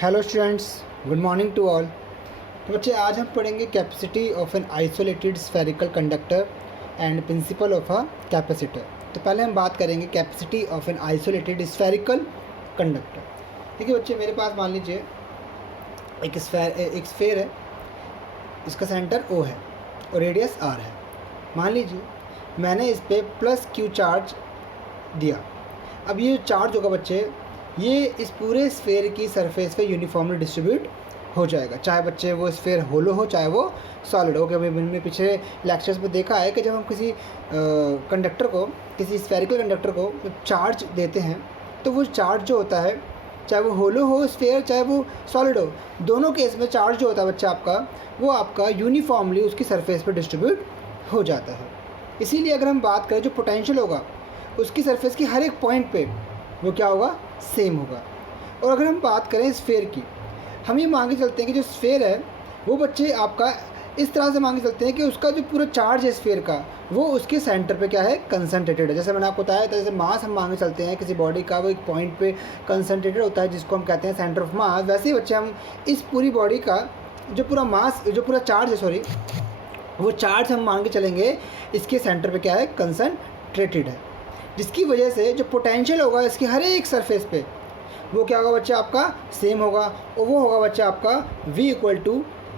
Hello students, good morning to all. तो बच्चे आज हम पढ़ेंगे capacity of an isolated spherical conductor and principle of a capacitor. तो पहले हम बात करेंगे capacity of an isolated spherical conductor. देखिए बच्चे, मेरे पास मान लीजिए एक स्फेयर है, इसका सेंटर O है और रेडियस R है। मान लीजिए मैंने इस पर प्लस Q चार्ज दिया। अब ये चार्ज होगा बच्चे, ये इस पूरे स्फेयर की सरफेस पे यूनिफॉर्मली डिस्ट्रीब्यूट हो जाएगा, चाहे बच्चे वो स्फेयर होलो हो चाहे वो सॉलिड हो। क्योंकि मैंने पिछले लेक्चर्स में देखा है कि जब हम किसी कंडक्टर को, किसी स्फेरिकल कंडक्टर को चार्ज देते हैं तो वो चार्ज जो होता है, चाहे वो होलो हो स्फेयर चाहे वो सॉलिड हो, दोनों केस में चार्ज जो होता है बच्चा आपका, वो आपका यूनिफॉर्मली उसकी सरफेस पर डिस्ट्रीब्यूट हो जाता है। इसीलिए अगर हम बात करें जो पोटेंशियल होगा उसकी सरफेस की हर एक पॉइंट पे वो क्या होगा, सेम होगा। और अगर हम बात करें स्फेयर की, हम ये मान के चलते हैं कि जो स्फेयर है वो बच्चे आपका इस तरह से मान के चलते हैं कि उसका जो पूरा चार्ज है स्फेयर का, वो उसके सेंटर पे क्या है, कंसंट्रेटेड है। जैसे मैंने आपको बताया था, जैसे मास हम मान के चलते हैं किसी बॉडी का, वो एक पॉइंट पे कंसंट्रेटेड होता है जिसको हम कहते हैं सेंटर ऑफ मास। वैसे ही बच्चे हम इस पूरी बॉडी का जो पूरा मास, जो पूरा चार्ज है, सॉरी, वो चार्ज हम मान के चलेंगे इसके सेंटर पे क्या है, कंसंट्रेटेड है। जिसकी वजह से जो पोटेंशियल होगा इसकी हर एक सरफेस पे वो क्या होगा बच्चा आपका, सेम होगा। और वो होगा बच्चा आपका V equal to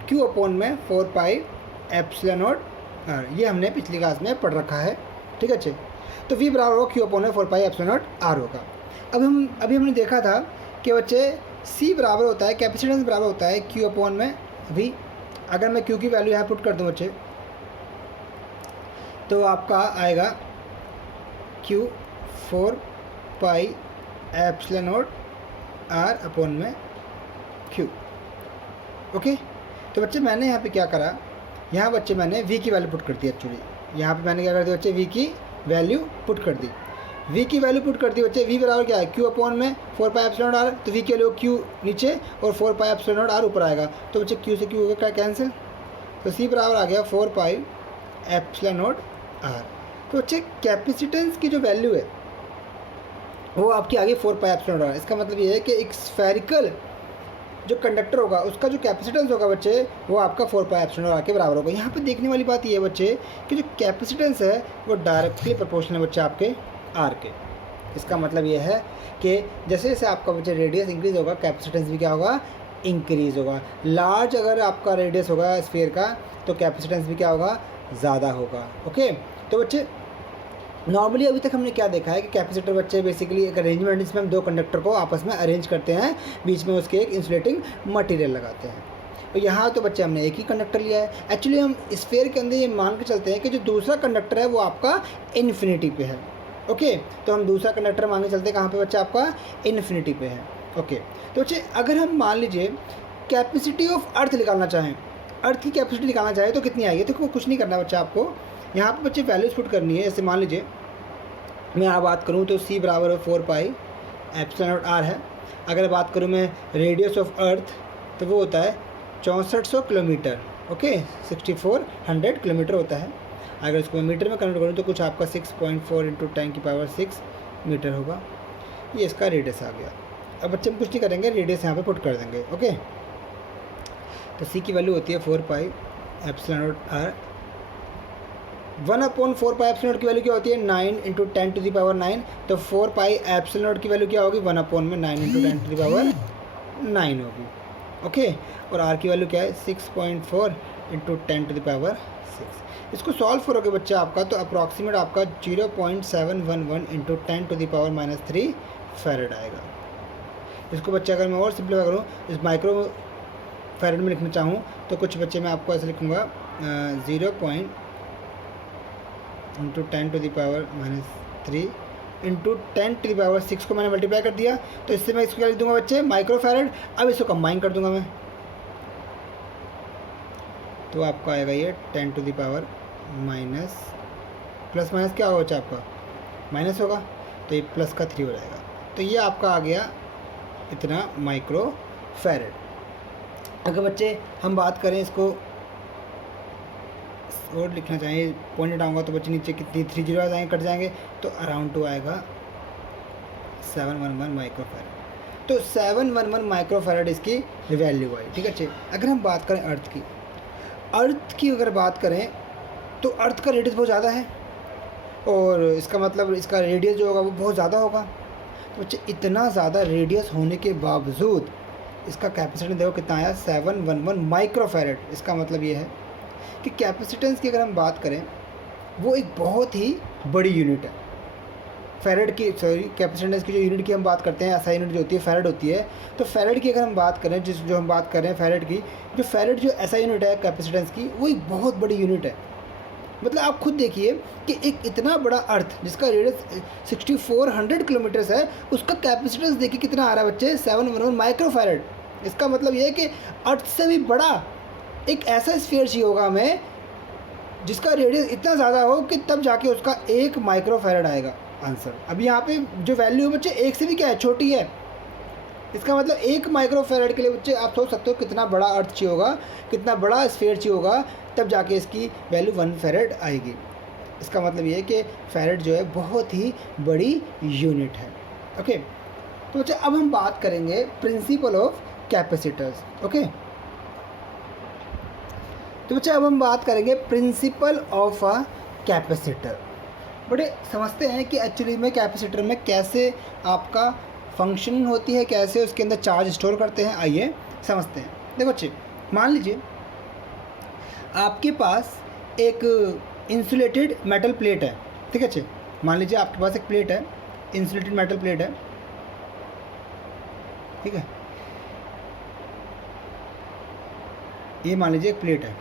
Q upon में 4 पाई एप्सिलॉन नॉट R। ये हमने पिछली क्लास में पढ़ रखा है, ठीक है अच्छे। तो V बराबर होगा Q अपॉन में 4 पाई एप्सिलॉन नॉट R होगा। अभी हमने देखा था कि बच्चे C बराबर होता है, कैपेसिटेंस बराबर होता है Q अपॉन में V। अगर मैं Q की वैल्यू यहाँ पुट कर दूँ बच्चे, तो आपका आएगा Q 4 pi epsilon not R upon में Q। ओके, तो बच्चे मैंने यहाँ पे क्या करा, यहाँ बच्चे मैंने V की वैल्यू पुट कर दी। एक्चुअली यहाँ पे मैंने क्या कर दिया बच्चे, V की वैल्यू पुट कर दी। V की वैल्यू पुट कर दी बच्चे। V बराबर क्या है, Q अपॉन में 4 पाई एप्सिलॉन नॉट R। तो V की वैल्यू Q नीचे और 4 पाई एप्सिलॉन नॉट R ऊपर आएगा। तो बच्चे Q से Q हो गया कैंसिल, तो C बराबर आ गया 4 पाई एप्सिलॉन नॉट R। तो बच्चे कैपेसिटेंस की जो वैल्यू है वो आपकी आ गई 4 पाई एप्सिलॉन नॉट R। इसका मतलब ये है कि एक स्फेरिकल जो कंडक्टर होगा उसका जो कैपेसिटेंस होगा बच्चे, वो आपका 4 पाई एप्सिलॉन नॉट R के बराबर होगा। यहाँ पे देखने वाली बात ये है बच्चे कि जो कैपेसिटेंस है वो डायरेक्टली प्रोपोर्शनल है बच्चे आपके R के। इसका मतलब ये है कि जैसे जैसे आपका बच्चे रेडियस इंक्रीज़ होगा, कैपेसिटेंस भी क्या होगा, इंक्रीज़ होगा। लार्ज अगर आपका रेडियस होगा स्फीयर का तो कैपेसिटेंस भी क्या होगा, ज़्यादा होगा। ओके, तो बच्चे नॉर्मली अभी तक हमने क्या देखा है कि कैपेसिटर बच्चे बेसिकली एक अरेंजमेंट, जिसमें हम दो कंडक्टर को आपस में अरेंज करते हैं, बीच में उसके एक इंसुलेटिंग मटेरियल लगाते हैं। तो यहाँ तो बच्चे हमने एक ही कंडक्टर लिया है। एक्चुअली हम स्फीयर के अंदर ये मान के चलते हैं कि जो दूसरा कंडक्टर है वो आपका इन्फिनिटी पे है। ओके, तो हम दूसरा कंडक्टर मान के चलते हैं कहाँ पे बच्चा, आपका इन्फिनिटी पे है। ओके, तो बच्चे अगर हम मान लीजिए कैपेसिटी ऑफ अर्थ निकालना चाहें, अर्थ की कैपेसिटी निकालना चाहें तो कितनी आएगी। तो कुछ नहीं करना बच्चा, आपको यहाँ पे बच्चे वैल्यूज पुट करनी है। जैसे मान लीजिए मैं यहाँ बात करूँ तो C बराबर 4 पाई एप्सिलॉन नॉट R है। अगर बात करूँ मैं रेडियस ऑफ अर्थ तो वो होता है 6400 किलोमीटर। ओके, 6400 किलोमीटर होता है। अगर इसको मैं मीटर में कन्वर्ट करूँ तो कुछ आपका 6.4 इंटू 10 की पावर 6 मीटर होगा। ये इसका रेडियस आ गया। अब बच्चे हम कुछ नहीं करेंगे, रेडियस यहाँ पे पुट कर देंगे। ओके, तो C की वैल्यू होती है 4 pi epsilon not R। 1 upon 4 pi epsilon not की वैल्यू क्या होती है, 9 इंटू 10 टू दी पावर 9। तो 4 पाई एप्सिलॉन नॉट की वैल्यू क्या होगी, 1 अपॉन में 9 इंटू 10 टू दी पावर 9 होगी। ओके, और R की वैल्यू क्या है, 6.4 इंटू 10 टू दी पावर 6। इसको सॉल्व करोगे बच्चे आपका तो अप्रॉक्सीमेट आपका 0.711 into 10 to the power -3 farad आएगा। इसको बच्चे अगर मैं और सिंपलीफाई करूँ, इस माइक्रो फैरेड में लिखना चाहूँ तो कुछ बच्चे मैं आपको ऐसे लिखूँगा 0. Into 10 to the power -3 into 10 to the power 6 को मैंने मल्टीप्लाई कर दिया। तो इससे मैं इसको क्या लिख दूंगा बच्चे, माइक्रो फैरेड। अब इसको कंबाइन कर दूंगा मैं, तो आपका आएगा ये 10 to the power minus plus minus क्या होगा बच्चा, आपका माइनस होगा, तो ये प्लस का 3 हो जाएगा। तो ये आपका आ गया इतना माइक्रो फैरेड। अगर बच्चे हम बात करें इसको और लिखना चाहिए, पॉइंट हटाऊंगा तो बच्चे नीचे कितनी 3 जीरो आ जाएंगे, कट जाएंगे, तो अराउंड 2 आएगा 711 माइक्रो फैरेड। तो 711 माइक्रोफैराड इसकी वैल्यू आई। ठीक है अच्छे, अगर हम बात करें अर्थ की अगर बात करें तो अर्थ का रेडियस बहुत ज़्यादा है और इसका मतलब इसका रेडियस जो होगा वो बहुत ज़्यादा होगा। तो बच्चे इतना ज़्यादा रेडियस होने के बावजूद इसका कैपेसिटेंस देखो कितना आया 711 माइक्रोफैराड। इसका मतलब ये है कि कैपेसिटेंस की अगर हम बात करें वो एक बहुत ही बड़ी यूनिट है। फैराड की कैपेसिटेंस की जो यूनिट की हम बात करते हैं, ऐसा यूनिट जो होती है फैराड होती है। तो फैराड की अगर हम बात करें जो हम बात कर रहे हैं फैराड की, जो फैराड जो ऐसा यूनिट है कैपेसिटेंस की, वो एक बहुत बड़ी यूनिट है। मतलब आप खुद देखिए कि एक इतना बड़ा अर्थ जिसका रेडियस 6400 किलोमीटर्स है, उसका कैपेसिटेंस देखिए कितना आ रहा है बच्चे 711 माइक्रोफैराड। इसका मतलब ये है कि अर्थ से भी बड़ा एक ऐसा स्फीयर चाहिए होगा हमें जिसका रेडियस इतना ज़्यादा हो कि तब जाके उसका 1 माइक्रोफैराड आएगा आंसर। अब यहाँ पे जो वैल्यू है बच्चे 1 से भी क्या है, छोटी है। इसका मतलब 1 माइक्रोफैराड के लिए बच्चे आप सोच सकते हो कितना बड़ा अर्थ चाहिए होगा, कितना बड़ा स्फीयर चाहिए होगा, तब जाके इसकी वैल्यू 1 फैराड आएगी। इसका मतलब ये है कि फैराड जो है बहुत ही बड़ी यूनिट है। ओके, तो बच्चे अब हम बात करेंगे प्रिंसिपल ऑफ कैपेसिटर्स। ओके, तो बच्चे अब हम बात करेंगे प्रिंसिपल ऑफ अ कैपेसिटर। बड़े समझते हैं कि एक्चुअली में कैपेसिटर में कैसे आपका फंक्शनिंग होती है, कैसे उसके अंदर चार्ज स्टोर करते हैं। आइए समझते हैं। देखो बच्चे, मान लीजिए आपके पास एक इंसुलेटेड मेटल प्लेट है। ठीक है अच्छे, मान लीजिए आपके पास एक प्लेट है, इंसुलेटेड मेटल प्लेट है। ठीक है, ये मान लीजिए एक प्लेट है,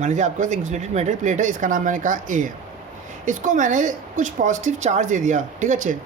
मान लीजिए आपके पास इंसुलेटेड मेटल प्लेट है, इसका नाम मैंने कहा ए है। इसको मैंने कुछ पॉजिटिव चार्ज दे दिया। ठीक है अच्छे,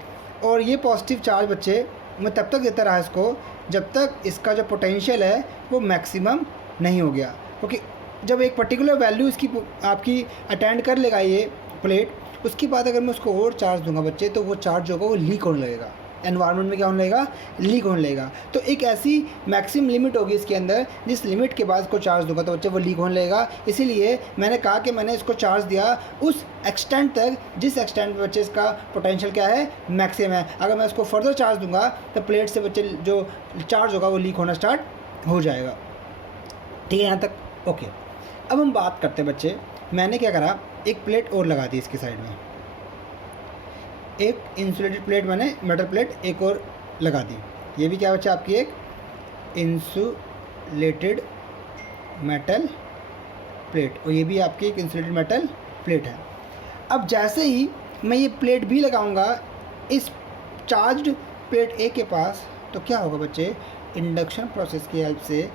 और ये पॉजिटिव चार्ज बच्चे मैं तब तक देता रहा इसको जब तक इसका जो पोटेंशियल है वो मैक्सिमम नहीं हो गया। क्योंकि जब एक पर्टिकुलर वैल्यू इसकी आपकी अटेंड कर लेगा ये प्लेट, उसके बाद अगर मैं उसको और चार्ज दूंगा बच्चे, तो वो चार्ज होगा वो लीक होने लगेगा, एनवायरनमेंट में क्या होने लगेगा, लीक होने लगेगा। तो एक ऐसी मैक्सिमम लिमिट होगी इसके अंदर, जिस लिमिट के बाद इसको चार्ज दूंगा तो बच्चे वो लीक होने लगेगा। इसीलिए मैंने कहा कि मैंने इसको चार्ज दिया उस एक्सटेंट तक जिस एक्सटेंट पे बच्चे इसका पोटेंशियल क्या है, मैक्सिमम है। अगर मैं इसको फर्दर चार्ज दूंगा तो प्लेट से बच्चे जो चार्ज होगा वो लीक होना स्टार्ट हो जाएगा। ठीक है यहाँ तक? ओके, अब हम बात करते हैं बच्चे, मैंने क्या करा, एक प्लेट और लगा दी इसकी साइड में, एक इंसुलेटेड प्लेट मैंने मेटल प्लेट एक और लगा दी। ये भी क्या बच्चे आपकी एक इंसुलेटेड मेटल प्लेट, और ये भी आपकी एक इंसुलेटेड मेटल प्लेट है। अब जैसे ही मैं ये प्लेट भी लगाऊंगा इस चार्ज्ड प्लेट ए के पास, तो क्या होगा बच्चे, इंडक्शन प्रोसेस की हेल्प से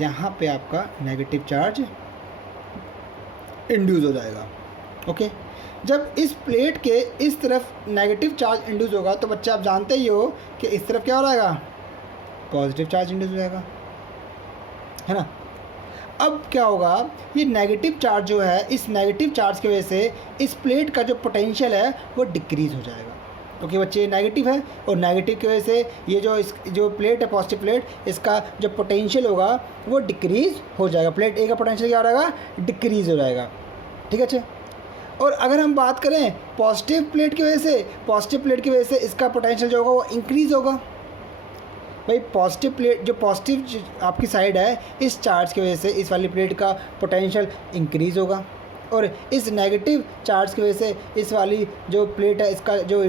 यहाँ पे आपका नेगेटिव चार्ज इंड्यूस हो जाएगा। ओके, जब इस प्लेट के इस तरफ नेगेटिव चार्ज इंड्यूस होगा तो बच्चे आप जानते ही हो कि इस तरफ क्या हो जाएगा, पॉजिटिव चार्ज इंड्यूस हो जाएगा, है ना। अब क्या होगा, ये नेगेटिव चार्ज जो है, इस नेगेटिव चार्ज की वजह से इस प्लेट का जो पोटेंशियल है वो डिक्रीज़ हो जाएगा, क्योंकि बच्चे नेगेटिव है, और नेगेटिव की वजह से ये जो प्लेट है पॉजिटिव प्लेट, इसका जो पोटेंशियल होगा वो डिक्रीज़ हो जाएगा। प्लेट ए का पोटेंशियल क्या हो जाएगा, डिक्रीज़ हो जाएगा। ठीक है अच्छे, और अगर हम बात करें पॉजिटिव प्लेट की वजह से, पॉजिटिव प्लेट की वजह से इसका पोटेंशियल जो होगा वो इंक्रीज़ होगा। भाई पॉजिटिव प्लेट, जो पॉजिटिव आपकी साइड है, इस चार्ज की वजह से इस वाली प्लेट का पोटेंशियल इंक्रीज़ होगा, और इस नेगेटिव चार्ज की वजह से इस वाली जो प्लेट है इसका जो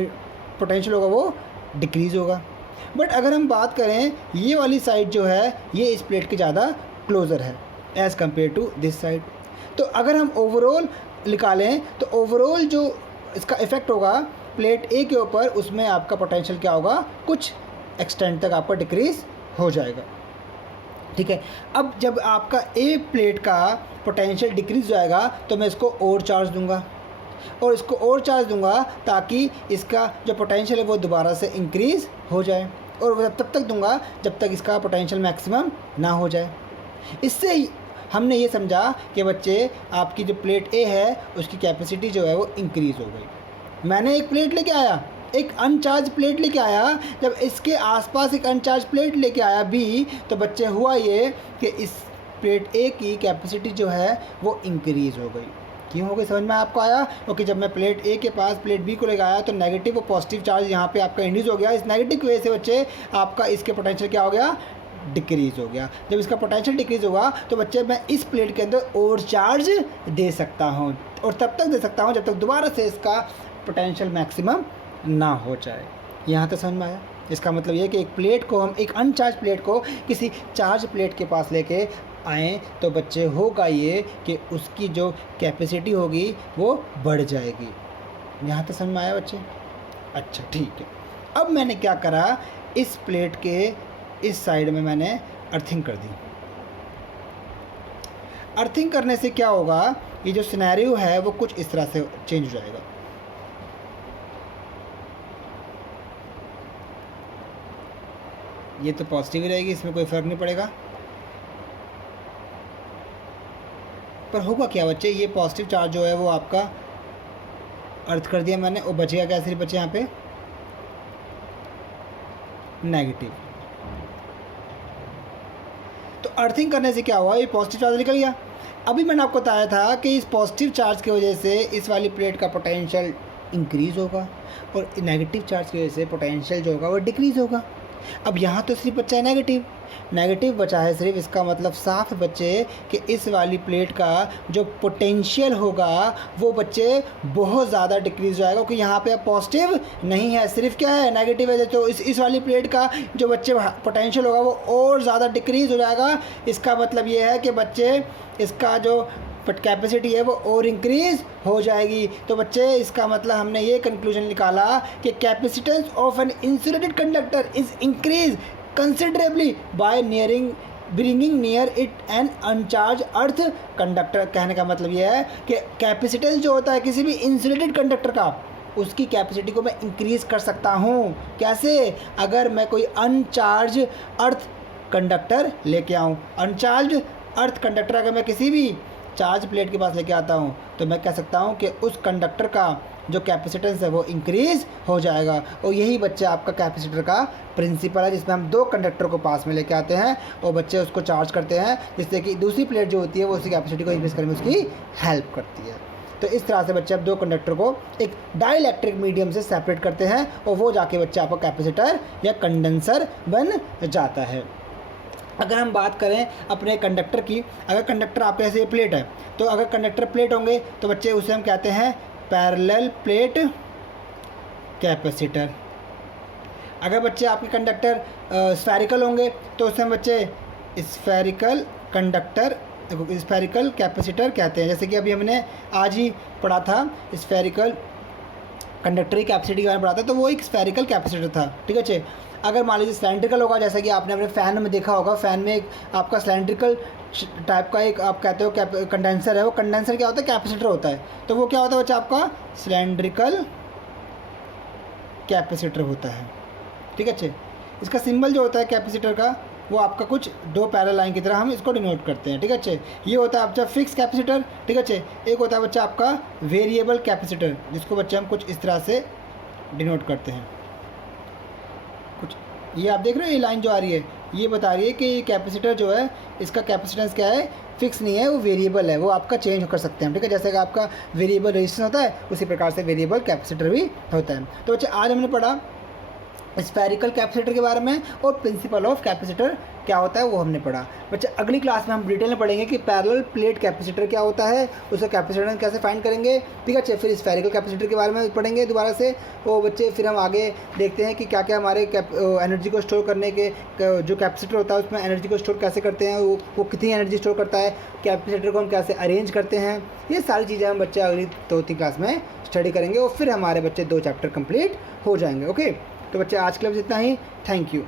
पोटेंशियल होगा वो डिक्रीज़ होगा। बट अगर हम बात करें ये वाली साइड जो है, ये इस प्लेट के ज़्यादा क्लोज़र है as compare to this side. तो अगर हम ओवरऑल निकालें तो ओवरऑल जो इसका इफ़ेक्ट होगा प्लेट ए के ऊपर, उसमें आपका पोटेंशियल क्या होगा, कुछ एक्सटेंट तक आपका डिक्रीज़ हो जाएगा। ठीक है, अब जब आपका ए प्लेट का पोटेंशियल डिक्रीज़ हो जाएगा तो मैं इसको और चार्ज दूंगा, और इसको और चार्ज दूंगा ताकि इसका जो पोटेंशियल है वो दोबारा से इंक्रीज़ हो जाए, और वो तब तक दूंगा जब तक इसका पोटेंशियल मैक्सिमम ना हो जाए। इससे ही हमने ये समझा कि बच्चे आपकी जो प्लेट ए है उसकी कैपेसिटी जो है वो इंक्रीज़ हो गई। मैंने एक प्लेट लेके आया, एक अनचार्ज प्लेट लेके आया, जब इसके आसपास एक अनचार्ज प्लेट लेके आया बी, तो बच्चे हुआ ये कि इस प्लेट ए की कैपेसिटी जो है वो इंक्रीज़ हो गई। क्यों हो गई, समझ में आपको आया? ओके, जब मैं प्लेट ए के पास प्लेट बी को लगाया तो नेगेटिव और पॉजिटिव चार्ज यहाँ पे आपका इंड्यूस हो गया। इस नेगेटिव की वजह से बच्चे आपका इसके पोटेंशियल क्या हो गया, डिक्रीज़ हो गया। जब इसका पोटेंशियल डिक्रीज़ होगा तो बच्चे मैं इस प्लेट के अंदर और चार्ज दे सकता हूँ, और तब तक दे सकता हूँ जब तक दोबारा से इसका पोटेंशियल मैक्सिमम ना हो जाए। यहाँ तक समझ में आया? इसका मतलब ये कि एक प्लेट को हम, एक अनचार्ज प्लेट को किसी चार्ज प्लेट के पास लेके आएँ तो बच्चे होगा ये कि उसकी जो कैपेसिटी होगी वो बढ़ जाएगी। यहाँ तक समझ में आया बच्चे? अच्छा ठीक है। अब मैंने क्या करा, इस प्लेट के इस साइड में मैंने अर्थिंग कर दी। अर्थिंग करने से क्या होगा, ये जो सिनेरियो है वो कुछ इस तरह से चेंज हो जाएगा। ये तो पॉजिटिव ही रहेगी, इसमें कोई फ़र्क नहीं पड़ेगा। पर होगा क्या बच्चे, ये पॉजिटिव चार्ज जो है वो आपका अर्थ कर दिया मैंने, और बचेगा क्या, सिर्फ बचे यहाँ पे नेगेटिव। तो अर्थिंग करने से क्या हुआ, ये पॉजिटिव चार्ज निकल गया। अभी मैंने आपको बताया था कि इस पॉजिटिव चार्ज की वजह से इस वाली प्लेट का पोटेंशियल इंक्रीज़ होगा, और नेगेटिव चार्ज की वजह से पोटेंशियल जो होगा वो डिक्रीज़ होगा। अब यहाँ तो सिर्फ बचा है नेगेटिव, नेगेटिव बचा है सिर्फ, इसका मतलब साफ बच्चे कि इस वाली प्लेट का जो पोटेंशियल होगा वो बच्चे बहुत ज़्यादा डिक्रीज़ हो जाएगा, क्योंकि यहाँ पे अब पॉजिटिव नहीं है, सिर्फ क्या है, नेगेटिव है। तो इस वाली प्लेट का जो बच्चे पोटेंशियल होगा वो और ज़्यादा डिक्रीज़ हो जाएगा। इसका मतलब ये है कि बच्चे इसका जो कैपेसिटी है वो और इंक्रीज़ हो जाएगी। तो बच्चे इसका मतलब हमने ये कंक्लूजन निकाला कि capacitance of an insulated conductor is increase considerably by bringing near it an uncharge earth conductor. कहने का मतलब ये है कि कैपेसिटेंस जो होता है किसी भी इंसुलेटेड कंडक्टर का, उसकी कैपेसिटी को मैं इंक्रीज़ कर सकता हूँ। कैसे? अगर मैं कोई अनचार्ज अर्थ कंडक्टर लेके आऊँ। अनचार्ज अर्थ कंडक्टर अगर मैं किसी भी चार्ज प्लेट के पास लेके आता हूँ तो मैं कह सकता हूँ कि उस कंडक्टर का जो कैपेसिटेंस है वो इंक्रीज़ हो जाएगा। और यही बच्चे आपका कैपेसिटर का प्रिंसिपल है, जिसमें हम दो कंडक्टर को पास में लेके आते हैं और बच्चे उसको चार्ज करते हैं, जिससे कि दूसरी प्लेट जो होती है वो उसकी कैपेसिटी को इंक्रीज़ करने में उसकी हेल्प करती है। तो इस तरह से बच्चे अब दो कंडक्टर को एक डाइइलेक्ट्रिक मीडियम से सेपरेट करते हैं और वो जाके बच्चे आपका कैपेसिटर या कंडेंसर बन जाता है। अगर हम बात करें अपने कंडक्टर की, अगर कंडक्टर आपके ऐसे प्लेट है तो अगर कंडक्टर प्लेट होंगे तो बच्चे उसे हम कहते हैं पैरेलल प्लेट कैपेसिटर। अगर बच्चे आपके कंडक्टर स्फेरिकल होंगे तो उसे हम बच्चे स्फेरिकल कंडक्टर स्फेरिकल कैपेसिटर कहते हैं। जैसे कि अभी हमने आज ही पढ़ा था स्फेरिकल कंडक्टर की कैपेसिटी के बारे में पढ़ा था, तो वो एक स्फेरिकल कैपेसिटर था। ठीक है चे। अगर मान लीजिए सिलेंड्रिकल होगा, जैसा कि आपने अपने फ़ैन में देखा होगा, फ़ैन में एक आपका सिलेंड्रिकल टाइप का एक आप कहते हो कंडेंसर है, वो कंडेंसर क्या होता है, कैपेसिटर होता है। तो वो क्या होता है बच्चा, आपका सिलेंड्रिकल कैपेसिटर होता है। ठीक है अच्छे। इसका सिंबल जो होता है कैपेसिटर का वो आपका कुछ दो पैरेलल लाइन की तरह हम इसको डिनोट करते हैं। ठीक है अच्छे। ये होता है बच्चा फिक्स कैपेसिटर। ठीक है अच्छे। एक होता है बच्चा आपका वेरिएबल कैपेसिटर, जिसको बच्चे हम कुछ इस तरह से डिनोट करते हैं। कुछ ये आप देख रहे हो, ये लाइन जो आ रही है ये बता रही है कि ये कैपेसिटर जो है इसका कैपेसिटेंस क्या है, फिक्स नहीं है, वो वेरिएबल है, वो आपका चेंज कर सकते हैं। ठीक है। जैसे कि आपका वेरिएबल रेजिस्टेंस होता है उसी प्रकार से वेरिएबल कैपेसिटर भी होता है। तो बच्चे आज हमने पढ़ा स्फेरिकल कैपेसिटर के बारे में और प्रिंसिपल ऑफ कैपेसिटर क्या होता है वो हमने पढ़ा। बच्चे अगली क्लास में हम डिटेल में पढ़ेंगे कि पैरेलल प्लेट कैपेसिटर क्या होता है, उसका कैपेसिटर कैसे फाइंड करेंगे। ठीक है। फिर स्फेरिकल कैपेसिटर के बारे में पढ़ेंगे दोबारा से। वो बच्चे फिर हम आगे देखते हैं कि क्या क्या हमारे एनर्जी को स्टोर करने के जो कैपेसिटर होता है उसमें एनर्जी को स्टोर कैसे करते हैं, वो कितनी एनर्जी स्टोर करता है, कैपेसिटर को हम कैसे अरेंज करते हैं। ये सारी चीज़ें हम बच्चे अगली 2-3 क्लास में स्टडी करेंगे और फिर हमारे बच्चे 2 चैप्टर कंप्लीट हो जाएंगे। ओके। तो बच्चे आज के लिए बस इतना ही। Thank you.